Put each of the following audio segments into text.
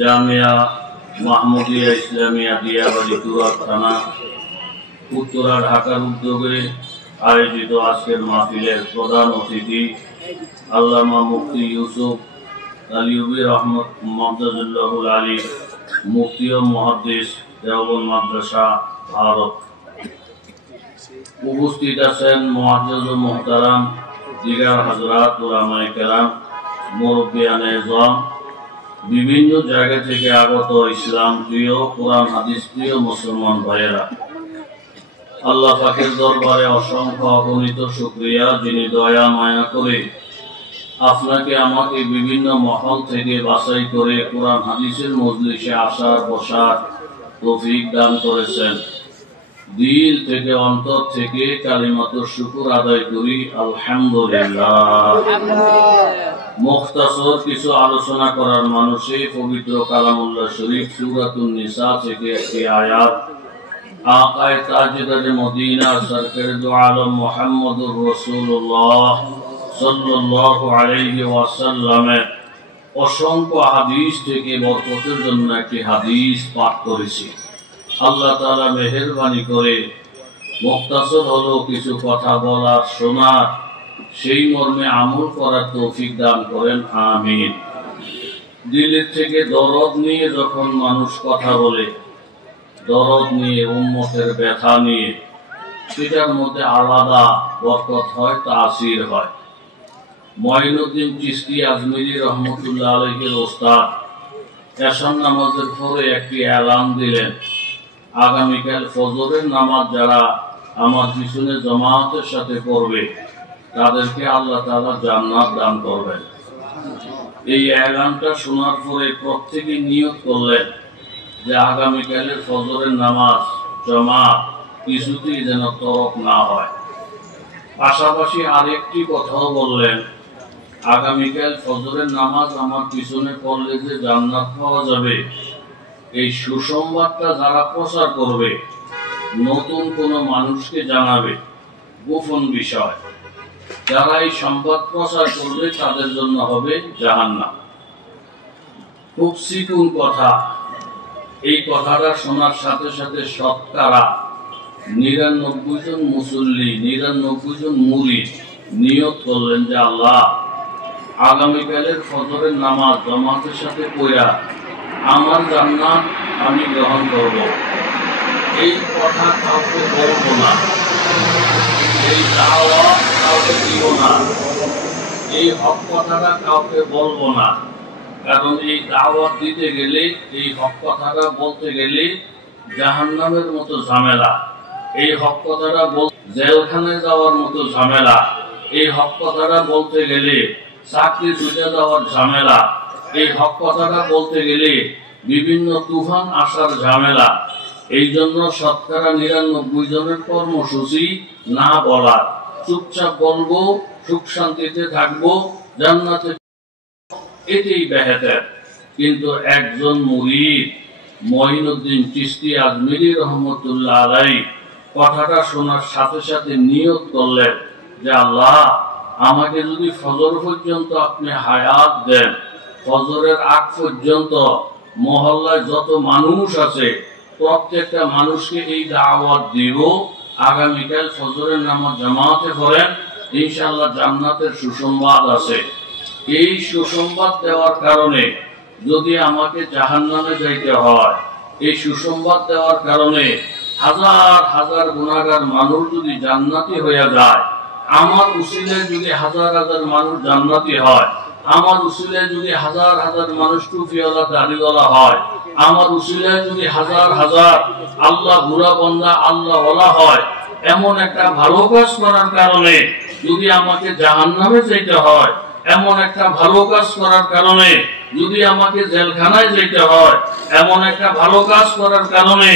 জামিয়া মাহমুদিয়া ইসলামিয়া দিয়াবাড়ি তুরাগ থানা উত্তরা ঢাকার উদ্যোগে আয়োজিত আজকের মাহফিলের প্রধান অতিথি আল্লামা মুফতি ইউসুফ আলিউবি রহমত মুহাম্মদুল্লাহুল আলী মুফতি ও মুহাদ্দিস দেওবন্দ মাদ্রাসা ভারত। উপস্থিত আছেন মুআজ্জাজ ও মুহতারাম দিগার হযরত উলামায়ে কেরাম মুরব্বিয়ানে ইজম, বিভিন্ন জায়গা থেকে আগত ইসলাম প্রিয় কোরআন হাদিস প্রিয় মুসলমান ভাইয়েরা, আল্লাহ পাকের দরবারে অসংখ্য অগণিত শুকরিয়া যিনি দয়া মায়া করে আপনাকে আমাকে বিভিন্ন মহল থেকে বাছাই করে কোরআন হাদিসের মজলিসে আসার বসার তৌফিক দান করেছেন। দিল থেকে অন্তর থেকে কালিমাতুর শুকর আদায় করি আলহামদুলিল্লাহ। মুখতাসর কিছু আলোচনা করার মানুষে পবিত্র কালামুল্লাহ শরীফ সূরাতুন নিসা থেকে একটি আয়াত আকায়ে তাজদারে মদিনা সরকারে দু আলম মুহাম্মদুর রাসূলুল্লাহ সাল্লাল্লাহু আলাইহি ওয়াসাল্লামের অসংখ্য হাদিস থেকে বরকতের জন্য একটি হাদিস পাঠ করেছি। আল্লাহ তাআলা মেহেরবানি করে মুখতাসর হলো কিছু কথা বলা শোনা, সেই মর্মে আমল করার তৌফিক দান করেন, আমিন। দিলের থেকে দরদ নিয়ে যখন মানুষ কথা বলে, দরদ নিয়ে উম্মতের ব্যথা নিয়ে, সেটার মধ্যে আলাদা বরকত হয়, তাসির হয়। মঈনুদ্দিন চিশতি আজমিরি রহমতুল্লাহ আলাইহির ওস্তাদ এশার নামাজের পরে একটি এলান দিলেন, আগামীকাল ফজরের নামাজ যারা আমার পিছনে জামাতের সাথে পড়বে তাদেরকে আল্লাহ তাআলা জান্নাত দান করবেন। এই এলানটা শোনার পরে প্রত্যেকে নিয়ত করলেন যে আগামীকালের ফজরের নামাজ জামাত কিছুতেই যেন তরক না হয়। পাশাপাশি আরেকটি কথাও বললেন, আগামীকাল ফজরের নামাজ আমার পিছনে পড়লে যে জান্নাত পাওয়া যাবে, এই সুসংবাদটা যারা প্রচার করবে, নতুন কোন মানুষকে জানাবে, গোপন বিষয়, যারা এই সংবাদ প্রচার করবে তাদের জন্য হবে জাহান্নাম। খুব চিকুন কথা। এই কথাটা শোনার সাথে সাথে শতকরা ৯৯ জন মুসল্লি, ৯৯ জন মুরিদ নিয়ত করলেন যে আল্লাহ আগামীকালের ফজরের নামাজ জামাতের সাথে পড়া আমার জান্নাত আমি গ্রহণ করব। এই কথা কাউকে বলবো না, এই দাওয়াত কাউকে দিব না, এই হক কথাটা কাউকে বলবো না। কারণ এই দাওয়াত দিতে গেলে, এই হক কথাটা বলতে গেলে জাহান্নামের মতো ঝামেলা, এই হক কথাটা জেলখানায় যাওয়ার মতো ঝামেলা, এই হক কথাটা বলতে গেলে চাকরি ছুটে যাওয়ার ঝামেলা, এই হক কথাটা বলতে গেলে বিভিন্ন তুফান আসার ঝামেলা। এই জন্য শতকরা ৯৯ জনের কর্মসূচি না বলার, চুপচাপ বলবো, সুখ শান্তিতে থাকবো, জান্নাতে, এটাই বেহেতের। কিন্তু একজন মুরিদ মঈনুদ্দিন চিশতি আজমিরি রহমতুল্লাহ আলাইহি কথাটা শোনার সাথে সাথে নিয়ত করলেন যে আল্লাহ আমাকে যদি ফজর পর্যন্ত আপনি হায়াত দেন, ফজরের আগ পর্যন্ত মহল্লায় যত মানুষ আছে প্রত্যেকটা মানুষকে এই দাওয়াত দিব, আগামীকাল ফজরের নামাজ জামাতে পড়েন, ইনশাআল্লাহ জান্নাতের সুসংবাদ আছে। এই সুসংবাদ দেওয়ার কারণে যদি আমাকে জাহান্নামে যাইতে হয়, এই সুসংবাদ দেওয়ার কারণে হাজার হাজার গুনাহগার মানুষ যদি জান্নাতি হয়ে যায়, আমার উসিলায় যদি হাজার হাজার মানুষ জান্নাতি হয়, আমার উসিলায় যদি হাজার হাজার মানুষ টুপিওয়ালা দাড়িওয়ালা হয়, আমার উসিলায় যদি হাজার হাজার আল্লাহ বুড়া বান্দা আল্লাহ ওয়ালা হয়, এমন একটা ভালো কাজ করার কারণে যদি আমাকে জাহান্নামে যেতে হয়, এমন একটা ভালো কাজ করার কারণে যদি আমাকে জেলখানায় যেতে হয়, এমন একটা ভালো কাজ করার কারণে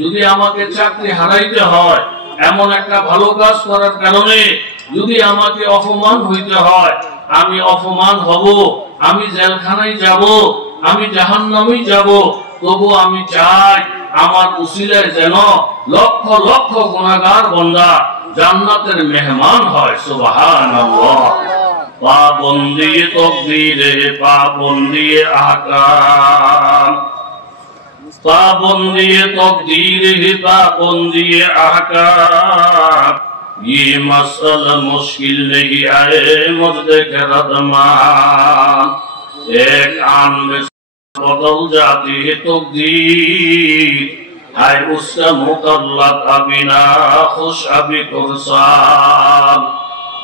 যদি আমাকে চাকরি হারাইতে হয়, এমন একটা ভালো কাজ করার কারণে যদি আমাকে অপমান হইতে হয়, আমি অপমান হব, আমি জেলখানায় যাব, আমি জাহান্নামে যাব, তবু আমি চাই আমার উসিলায় যেন লক্ষ লক্ষ গুনাহগার বান্দা জান্নাতের মেহমান হয়। সুবহানাল্লাহ। পাবন্দি তকদীরে, পাবন্দি আহকাম, पाबंदी तकदीर ही पाबंदी अहकाम, ये मसला मुश्किल नहीं आए मर्द के रदमान। एक आन में बदल जाती है तकदीर, है उसका मुतल्लक बिना खुश अभी कुरसान।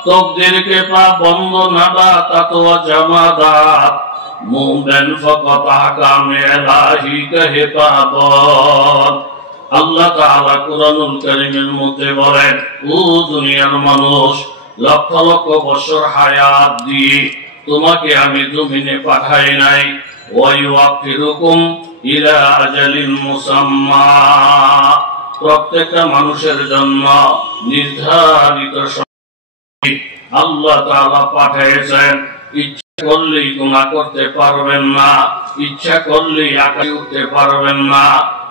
तकदीर के पाबंद नबातात व जमादात, मुमकिन फकत अहकाम इलाही कहे पाबंद। আল্লাহ তাআলা কুরআনুল কারীমের মধ্যে বলেন, ও দুনিয়ার মানুষ, লক্ষ লক্ষ বছর হায়াত দিয়ে তোমাকে আমি জমিনে পাঠাই নাই। ওয়া ইউআখিরুকুম ইলা আজালিন মুসাম্মা, প্রত্যেকটা মানুষের জন্য নির্ধারিত সময় আল্লাহ তাআলা পাঠিয়েছেন। ইচ্ছা করলেই গুনাহ করতে পারবেন না, ইচ্ছা করলেই আকাশে উঠতে পারবেন না,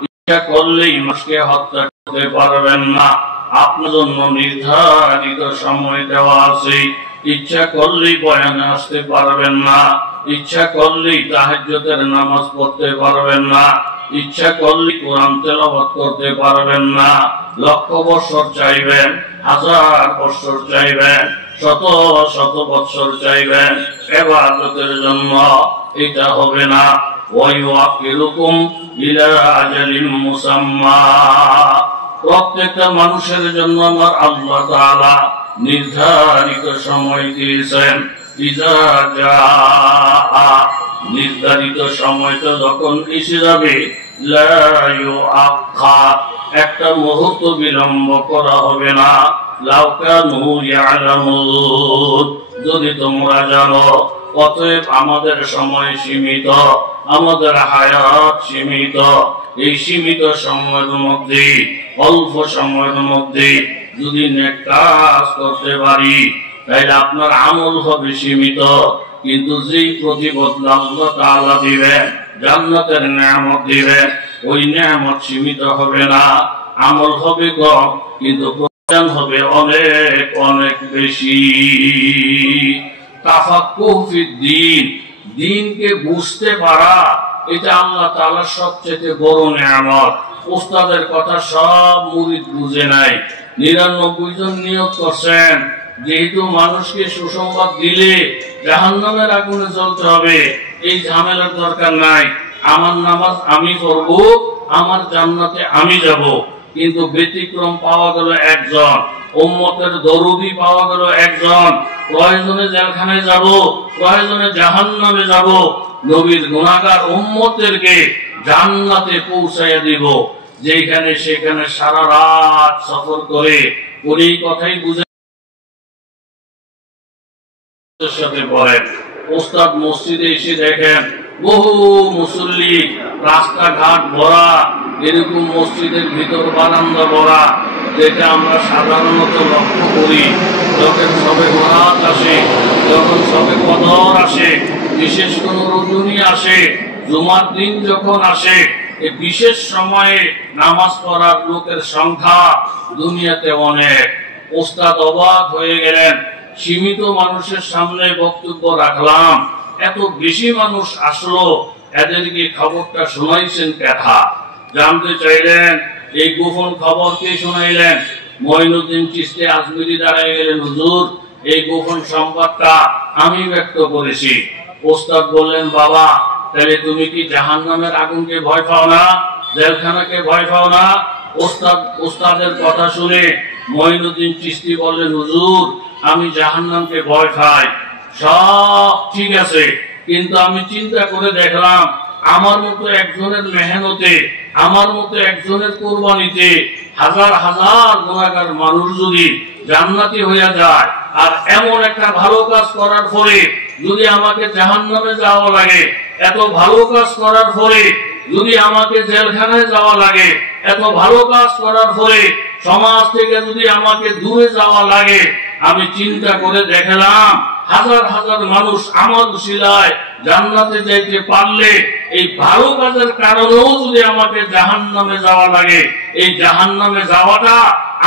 ইচ্ছা করলেই মানুষকে হত্যা করতে পারবেন না। আপনার জন্য নির্ধারিত সময় দেওয়া আছে। ইচ্ছা করলেই বয়ানে আসতে পারবেন না, ইচ্ছা করলেই তাহাজ্জুদের নামাজ পড়তে পারবেন না, ইচ্ছা করলেই কোরআন তেলাওয়াত করতে পারবেন না। লক্ষ বছর চাইবেন, হাজার বছর চাইবেন, শত শত বছর চাইবেন ইবাদতের জন্য, এটা হবে না। ওয়াইউআখিরুকুম ইলা আজালিন মুসাম্মা, প্রত্যেকটা মানুষের জন্য আমার আল্লাহ তাআলা নির্ধারিত সময় দিয়েছেন। ইজা জাআ, নির্ধারিত সময়টা যখন এসে যাবে, লা ইউআখার, একটা মুহূর্ত বিলম্ব করা হবে না। লাউ কানু ইয়ালামুন, যদি তোমরা জানো। অতএব আমাদের সময় সীমিত, আমাদের হায়াত সীমিত। এই সীমিত সময়ের মধ্যে, অল্প সময়ের মধ্যে যদি নেক কাজ করতে পারি, তাহলে আপনার আমল হবে সীমিত। কিন্তু যেই প্রতিবদল আল্লাহ তাআলা দিবেন, জান্নাতের নিয়ামত দিবেন, ওই নিয়ামত সীমিত হবে না। আমল হবে কম, কিন্তু প্রয়োজন হবে অনেক অনেক বেশি। তাফাক্কুহ ফিদ্দীন, দ্বীনকে বুঝতে পারা, এটা আল্লাহ তাআলার সবচেয়ে বড় নিয়ামত। উস্তাদের কথা সব মুরিদ বুঝে নাই। ৯৯ জন নিয়ত করছেন, যেহেতু মানুষকে সুসংবাদ দিলে জাহান্নামের আগুনে জ্বলতে হবে, এই ঝামেলার দরকার নাই। আমার নামাজ আমি পড়ব, আমার জান্নাতে আমি যাব। কিন্তু ব্যতিক্রম পাওয়া গেল একজন, উম্মতের দরুদি পাওয়া গেল একজন। প্রয়োজনে জেলখানায় যাব, প্রয়োজনে জাহান্নামে যাব, নবীর গুনাহগার উম্মতদেরকে জান্নাতে পৌঁছাইয়া দিব। যেখানে সেখানে সারা রাত সফর করে উনি কথাই বুঝে সাথে বলেন। ওস্তাদ মসজিদে এসে দেখেন বহু মুসল্লি, রাস্তাঘাট ভরা, এরকম মসজিদের ভিতর বারান্দা ভরা, যেটা আমরা সাধারণত লক্ষ্য করি। যখন সবে বরাত আসে, যখন সবে কদর আসে, বিশেষ কোন রজনী আসে, জুমার দিন যখন আসে, এই বিশেষ সময়ে নামাজ পড়ার লোকের সংখ্যা দুনিয়াতে অনেক। ওস্তাদ অবাক হয়ে গেলেন, সীমিত মানুষের সামনে বক্তব্য রাখলাম, এত বেশি মানুষ আসলো, এদেরকে খবরটা শোনাইছেন কেথা? জানতে চাইলেন। এই গোপন খবর কে শোনাইলেন? মঈনুদ্দিন চিশতি আজমিরি দাঁড়ায় গেলেন, হুজুর এই গোপন সংবাদটা আমি ব্যক্ত করেছি। ওস্তাদ বললেন, বাবা তাহলে তুমি কি জাহান্নামের আগুনকে ভয় পাও না, জেলখানাকে ভয় পাও না? ওস্তাদের কথা শুনে মঈনুদ্দিন চিশতি বললেন, হুজুর আমি জাহান্নামকে ভয় পাই। সব ঠিক আছে, কিন্তু আমি চিন্তা করে দেখলাম আমার মতো একজনের মেহনতে, আমার মতো একজনের কুরবানিতে হাজার হাজার গুনাহগার মানুষ যদি জান্নাতি হয়ে যায়, আর এমন একটা ভালো কাজ করার পরে যদি আমাকে জাহান্নামে যাওয়া লাগে, এত ভালো কাজ করার পরে যদি আমাকে জেলখানায় যাওয়া লাগে, এত ভালো কাজ করার পরে সমাজ থেকে যদি আমাকে দূরে যাওয়া লাগে, আমি চিন্তা করে দেখলাম হাজার হাজার মানুষ আমার উসিলায় জান্নাতে যাইতে পারলে, এই ভালো কাজের কারণেও যদি আমাকে জাহান্নামে যাওয়া লাগে, এই জাহান্নামে যাওয়াটা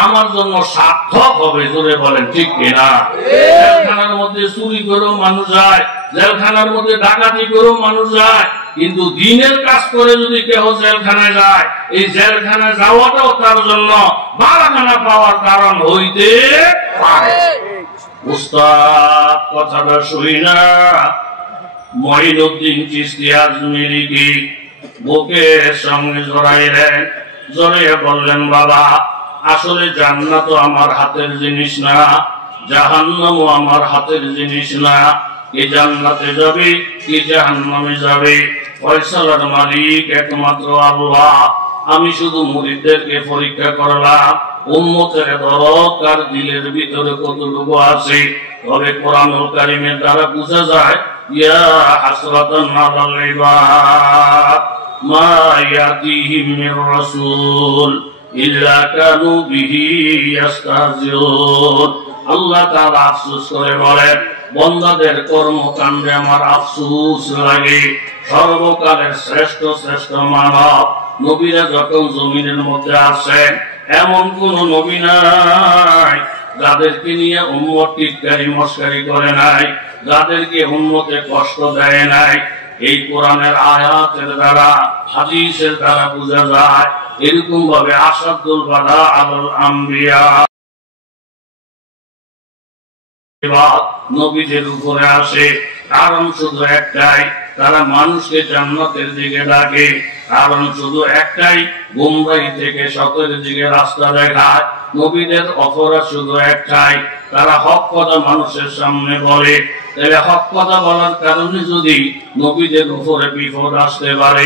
আমার জন্য সার্থক হবে। জোরে বলেন ঠিক কিনা? জেলখানার মধ্যে চুরি করেও মানুষ যায়, জেলখানার মধ্যে ডাকাতি করেও মানুষ যায়, কিন্তু দিনের কাজ করে যদি কেউ জেলখানায় যায়, এই জেলখানায় যাওয়াটাও তার জন্য বারাখানা পাওয়ার কারণ হইতে পারে। উস্তাদ কথাটা শুই না, মঈনুদ্দিন চিশতি আজমিরি বুকের সঙ্গে জড়াইলেন, জড়িয়ে বললেন, বাবা আসলে জান্নাত আমার হাতের জিনিস না, জাহান্নামও আমার হাতের জিনিস না। কি জান্নাতে যাবে কি জাহান্নামে যাবে, ফয়সালার মালিক একমাত্র আল্লাহ। আমি শুধু মুরিদদেরকে পরীক্ষা করলাম উম্মতের দরকার দিলের ভিতরে কতটুকু আছে। তবে কোরআনুল কারীমের দ্বারা বোঝা যায়, ইয়া হাসরাতান আলাল ইবাদ মা ইয়াতিহিম মির রাসূল ইল্লা কানু বিহি ইস্তাহজিউন। আল্লাহ তাআলা আফসোস করে বলেন, বান্দাদের কর্মকাণ্ডে আমার আফসোস লাগে। সর্বকালের শ্রেষ্ঠ শ্রেষ্ঠ মানব নবীরা যখন জমিনের মধ্যে আসেন, এমন কোন নবী নাই যাদেরকে নিয়ে উম্মত টিটকারি মস্কারি করে নাই, যাদেরকে উম্মতে কষ্ট দেয় নাই। এই কোরআনের আয়াতের দ্বারা হাদিসের দ্বারা বোঝা যায়, এরকম ভাবে আসাদুল বাদা আলাল আম্বিয়া নবীদের উপরে আসে। কারণ শুধু একটাই, তারা মানুষকে জান্নাতের দিকে ডাকে। কারণ শুধু একটাই, গুমরাহি থেকে সতের দিকে রাস্তা দেখায়। নবীদের অপরাধ শুধু একটাই, তারা হক কথা মানুষের সামনে বলে। তাহলে হক কথা বলার কারণে যদি নবীদের উপরে বিপদ আসতে পারে,